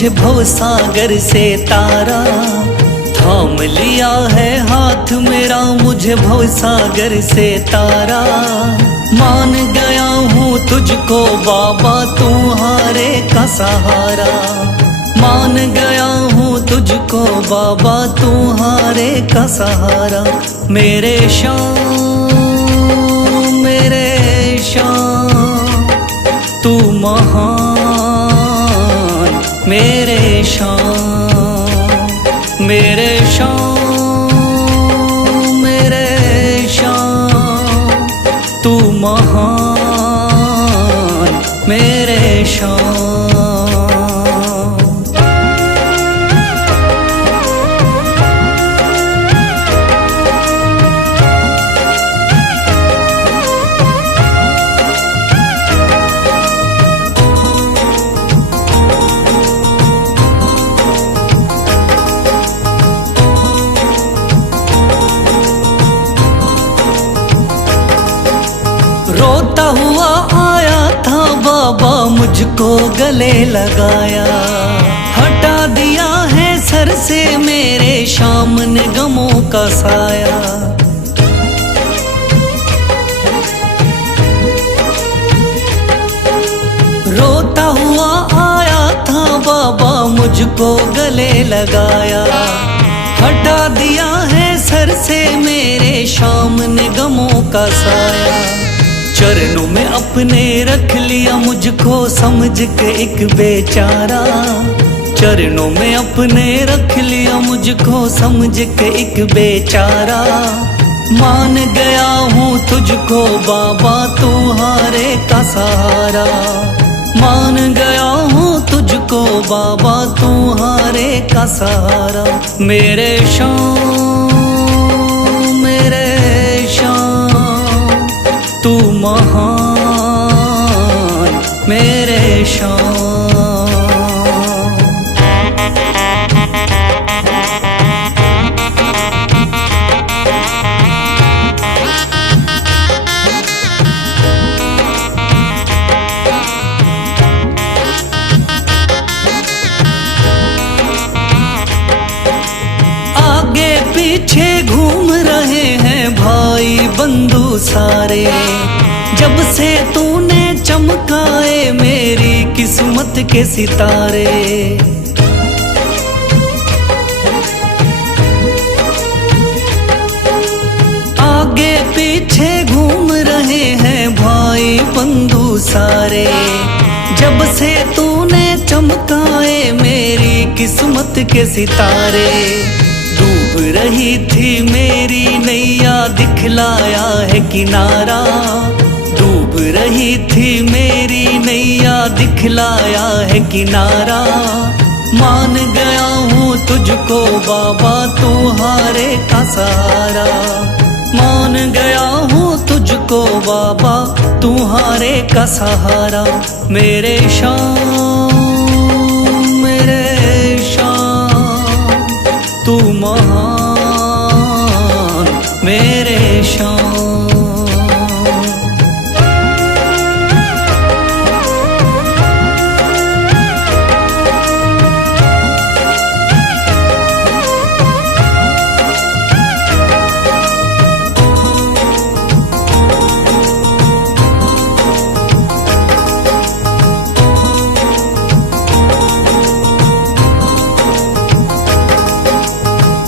मुझे भवसागर से तारा, थाम लिया है हाथ मेरा मुझे भवसागर से तारा। मान गया हूँ तुझको बाबा तुम्हारे का सहारा, मान गया हूँ तुझको बाबा तुम्हारे का सहारा। मेरे शाम मेरे शाम तू महान, मेरे शाम मेरे शाम मेरे शाम तू महान, मेरे शाम। रोता हुआ आया था बाबा मुझको गले लगाया, हटा दिया है सर से मेरे शाम ने गमों का साया। रोता हुआ आया था बाबा मुझको गले लगाया, हटा दिया है सर से मेरे शाम ने गमों का साया। चरणों में अपने रख लिया मुझको समझ के एक बेचारा, चरणों में अपने रख लिया मुझको समझ के एक बेचारा। मान गया हूँ तुझको बाबा तुम्हारे का सहारा, मान गया हूँ तुझको बाबा तुम्हारे का सहारा। मेरे शाम मेरे शाम तू महान, मेरे शाम। आगे पीछे घूम रहे हैं भाई बंधु सारे, जब से तूने चमकाए मेरी किस्मत के सितारे। आगे पीछे घूम रहे हैं भाई बंधु सारे, जब से तूने चमकाए मेरी किस्मत के सितारे। डूब रही थी मेरी नैया दिखलाया है किनारा, डूब रही थी मेरी नैया दिखलाया है किनारा। मान गया हूँ तुझको बाबा तुम्हारे का सहारा, मान गया हूँ तुझको बाबा तुम्हारे का सहारा। मेरे शाम मेरे शाम तू महान, मेरे शाम।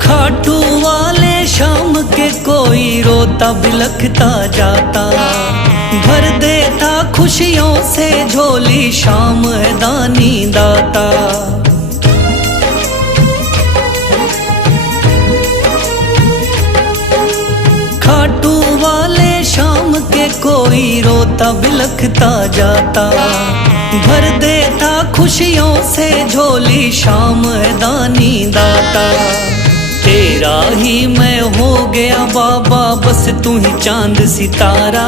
खाटू वाले शाम के कोई रोता बिलखता जाता, भर देता खुशियों से झोली शाम है दानी दाता। खाटू वाले शाम के कोई रोता बिलखता जाता, भर देता खुशियों से झोली शाम है दानी दाता। तेरा ही मैं हो गया बाबा बस तू ही चांद सितारा,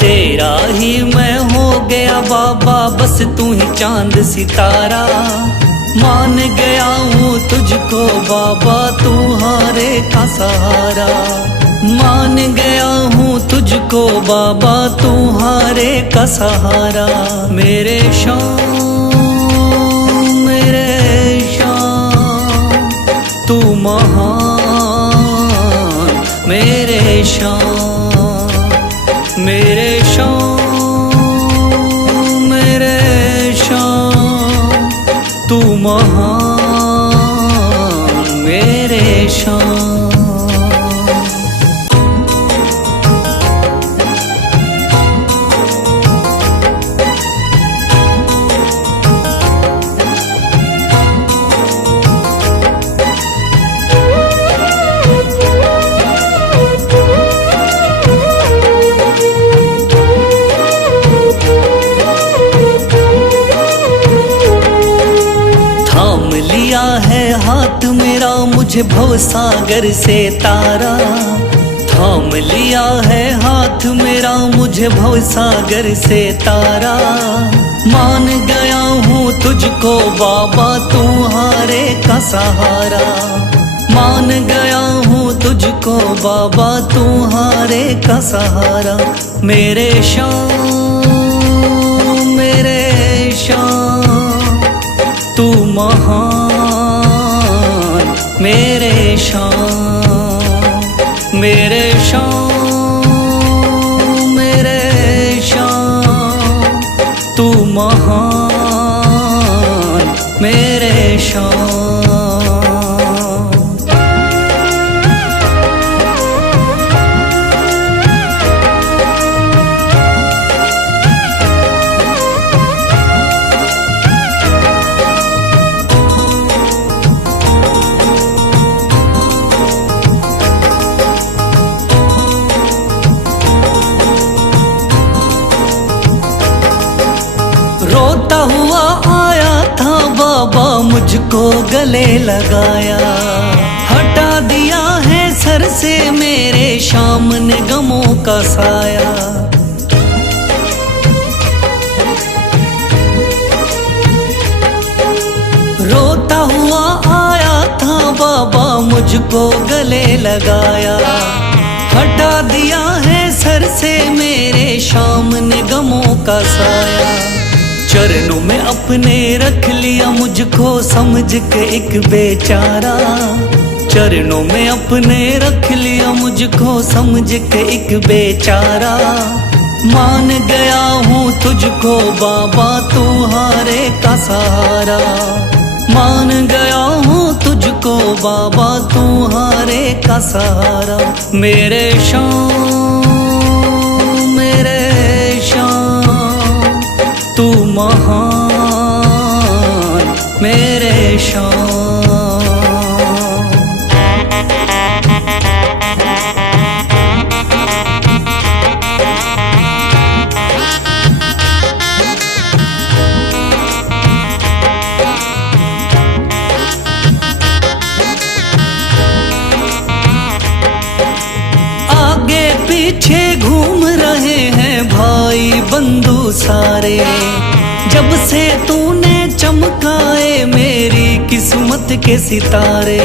तेरा ही मैं हो गया बाबा बस तू ही चांद सितारा। मान गया हूँ तुझको बाबा तुम्हारे का सहारा, मान गया हूँ तुझको बाबा तुम्हारे का सहारा। मेरे शाम मेरे तू महान मेरे शान, मेरे शान, मेरे शान, तू महान मेरे शान। थाम लिया है हाथ मेरा मुझे भवसागर से तारा, थाम लिया है हाथ मेरा मुझे भवसागर से तारा। मान गया हूँ तुझको बाबा तुम्हारे का सहारा, मान गया हूँ तुझको बाबा तुम्हारे का सहारा। मेरे शान, मेरे शान, तू महान मेरे शान, मेरे शान, मेरे शान, तू महान मेरे शान। रोता हुआ आया था बाबा मुझको गले लगाया, हटा दिया है सर से मेरे सामने गमों का साया। रोता हुआ आया था बाबा मुझको गले लगाया, हटा दिया है सर से मेरे सामने गमों का साया। चरणों में अपने रख लिया मुझको समझ के एक बेचारा, चरणों में अपने रख लिया मुझको समझ के एक बेचारा। मान गया हूँ तुझको बाबा तुम्हारे का सहारा, मान गया हूँ तुझको बाबा तुम्हारे का सहारा। मेरे शान, मेरे शान, तू महान मेरे शान। आगे पीछे घूम रहे हैं भाई बंधु सारे, जब से तूने चमकाए मेरी किस्मत के सितारे।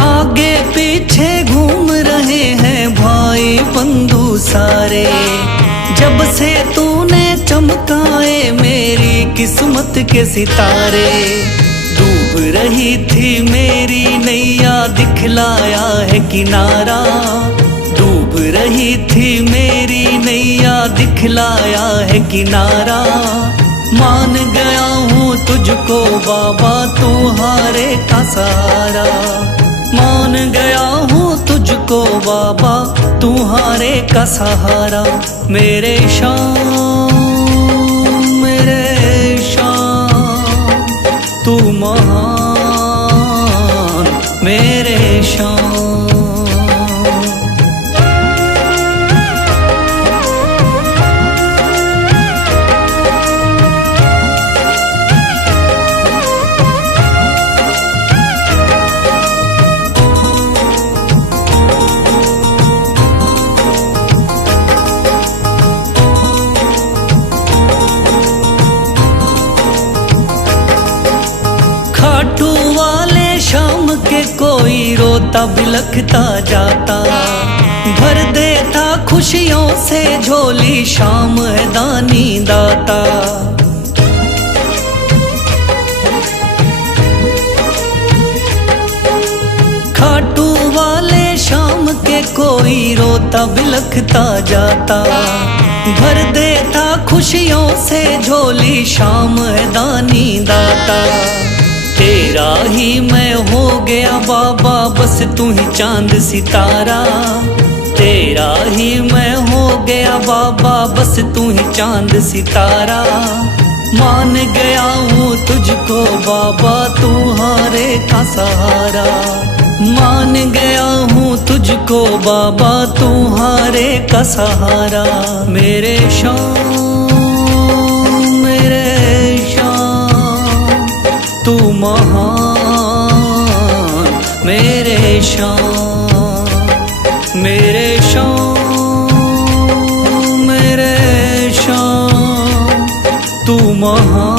आगे पीछे घूम रहे हैं भाई बंधु सारे, जब से तूने चमकाए मेरी किस्मत के सितारे। डूब रही थी मेरी नैया दिखलाया है किनारा, डूब रही थी मेरी नैया दिखलाया है किनारा। मान गया हूँ तुझको बाबा तुम्हारे का सहारा, मान गया हूँ तुझको बाबा तुम्हारे का सहारा। मेरे शान, मेरे शान, तू महान मेरे शान। खाटू वाले शाम के कोई रोता बिलखता जाता, भर देता खुशियों से झोली शाम है दानी दाता। खाटू वाले शाम के कोई रोता बिलखता जाता, भर देता खुशियों से झोली शाम है दानी दाता। तेरा ही मैं हो गया बाबा बस तू ही चांद सितारा, तेरा ही मैं हो गया बाबा बस तू ही चांद सितारा। मान गया हूँ तुझको बाबा तू हारे का सहारा, मान गया हूँ तुझको बाबा तू हारे का सहारा। मेरे शाम तू महान, मेरे शाम मेरे शाम तू महान।